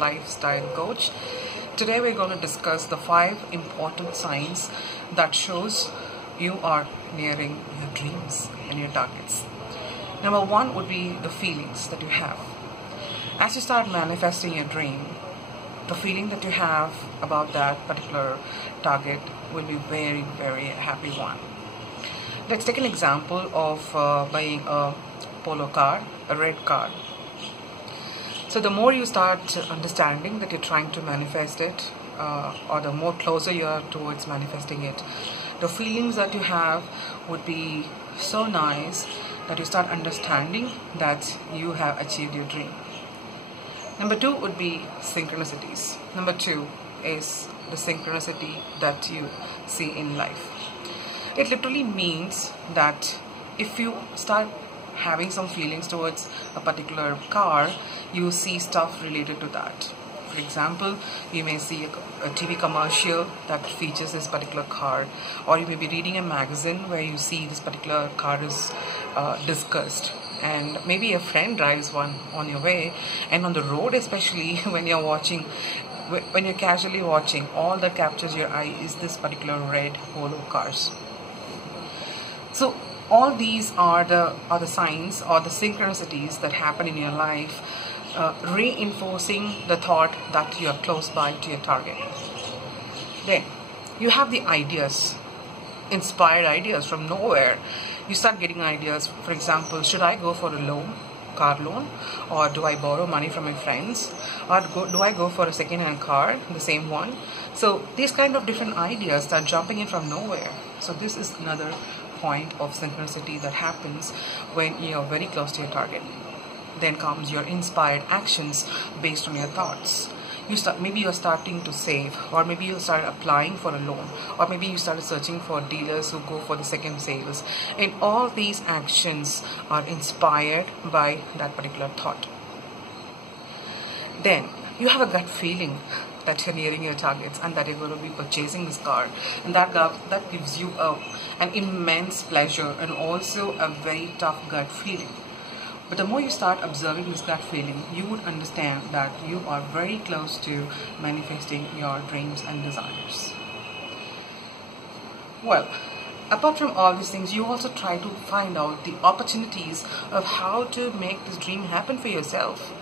lifestyle coach. Today we're going to discuss the 5 important signs that shows you are nearing your dreams and your targets. Number 1 would be the feelings that you have. As you start manifesting your dream, the feeling that you have about that particular target will be very, very happy one. Let's take an example of buying a polo card, a red card. So the more you start understanding that you're trying to manifest it, or the more closer you are towards manifesting it, the feelings that you have would be so nice that you start understanding that you have achieved your dream. Number 2 would be synchronicities. Number 2 is the synchronicity that you see in life. It literally means that if you start having some feelings towards a particular car, you see stuff related to that. For example, you may see a TV commercial that features this particular car, or you may be reading a magazine where you see this particular car is discussed, and maybe a friend drives one on your way, and on the road, especially when you're casually watching, all that captures your eye is this particular red polo cars. So all these are the signs or the synchronicities that happen in your life, reinforcing the thought that you are close by to your target. Then you have the ideas, inspired ideas from nowhere. You start getting ideas. For example, should I go for a loan, car loan, or do I borrow money from my friends, or do I go for a second-hand car, the same one? So these kind of different ideas start jumping in from nowhere. So this is another point of synchronicity that happens when you are very close to your target. Then comes your inspired actions based on your thoughts. Maybe you're starting to save, or maybe you start applying for a loan, or maybe you started searching for dealers who go for the second sales, and all these actions are inspired by that particular thought. Then you have a gut feeling that you're nearing your targets and that you're going to be purchasing this car, and that gives you an immense pleasure and also a very tough gut feeling. But the more you start observing this gut feeling, you would understand that you are very close to manifesting your dreams and desires. Well, apart from all these things, you also try to find out the opportunities of how to make this dream happen for yourself.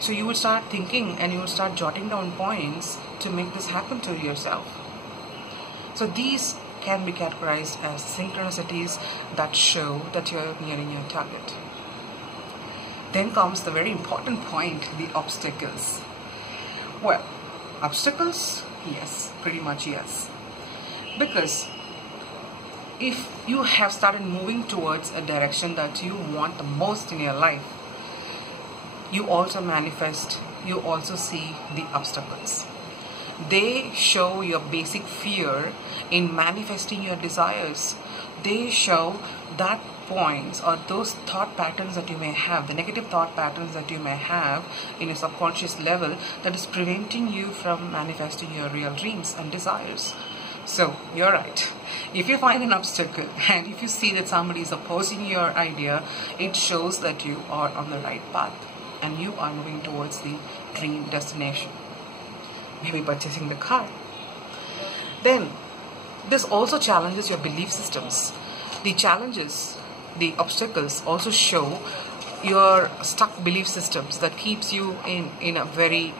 So you would start thinking and you would start jotting down points to make this happen to yourself. So these can be categorized as synchronicities that show that you're nearing your target. Then comes the very important point, the obstacles. Well, obstacles? Yes, pretty much yes. Because if you have started moving towards a direction that you want the most in your life, you also manifest, you also see the obstacles. They show your basic fear in manifesting your desires. They show that points or those thought patterns that you may have, the negative thought patterns that you may have in a subconscious level that is preventing you from manifesting your real dreams and desires. So you're right. If you find an obstacle and if you see that somebody is opposing your idea, it shows that you are on the right path and you are moving towards the dream destination. Maybe purchasing the car. Then this also challenges your belief systems. The challenges, the obstacles also show your stuck belief systems that keeps you in a very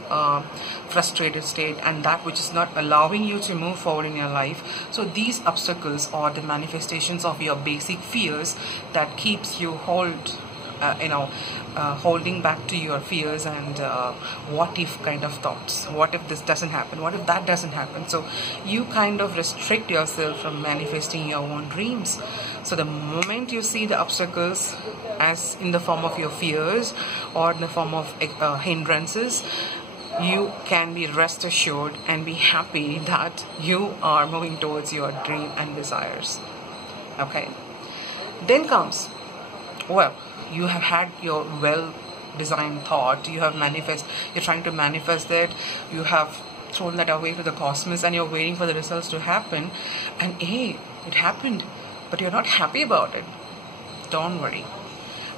frustrated state, and that which is not allowing you to move forward in your life. So these obstacles are the manifestations of your basic fears that keeps you holding back to your fears and what if kind of thoughts. What if this doesn't happen? What if that doesn't happen? So you kind of restrict yourself from manifesting your own dreams. So the moment you see the obstacles as in the form of your fears or in the form of hindrances, you can be rest assured and be happy that you are moving towards your dream and desires. Okay. Then comes, well, you have had your well-designed thought, you're trying to manifest it, you have thrown that away to the cosmos and you're waiting for the results to happen, and hey, it happened, but you're not happy about it. Don't worry.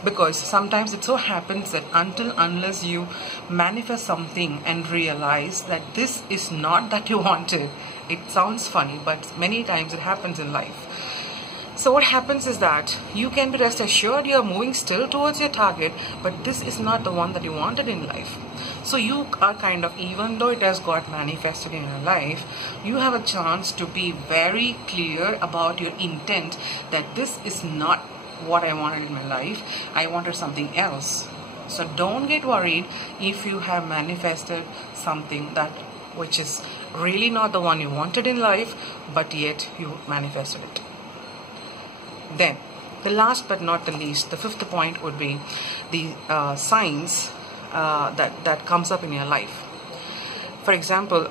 Because sometimes it so happens that unless you manifest something and realize that this is not that you wanted, it sounds funny, but many times it happens in life. So what happens is that you can be rest assured you're moving still towards your target, but this is not the one that you wanted in life. So you are kind of, even though it has got manifested in your life, you have a chance to be very clear about your intent that this is not what I wanted in my life. I wanted something else. So don't get worried if you have manifested something that which is really not the one you wanted in life, but yet you manifested it. Then the last but not the least, the fifth point would be the signs that comes up in your life. For example,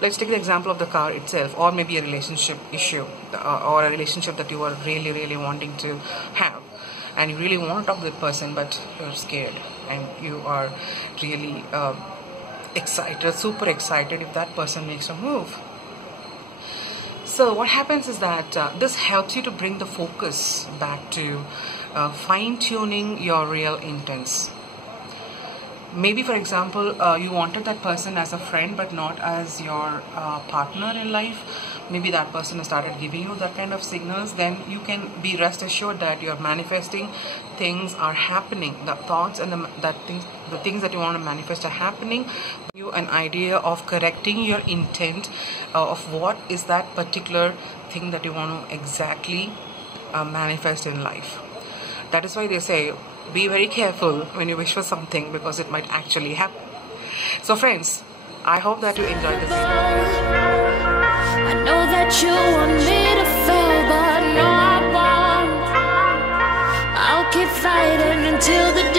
let's take the example of the car itself, or maybe a relationship issue, or a relationship that you are really wanting to have, and you really want to talk to the person, but you're scared, and you are really excited, super excited if that person makes a move. So what happens is that this helps you to bring the focus back to fine-tuning your real intents. Maybe, for example, you wanted that person as a friend but not as your partner in life. Maybe that person has started giving you that kind of signals. Then you can be rest assured that you're manifesting, things are happening. The thoughts and the things that you want to manifest are happening. You an idea of correcting your intent of what is that particular thing that you want to exactly manifest in life. That is why they say, be very careful when you wish for something, because it might actually happen. So friends, I hope that you enjoyed this video. I know that you want me to fail, but no, I won't. I'll keep fighting until the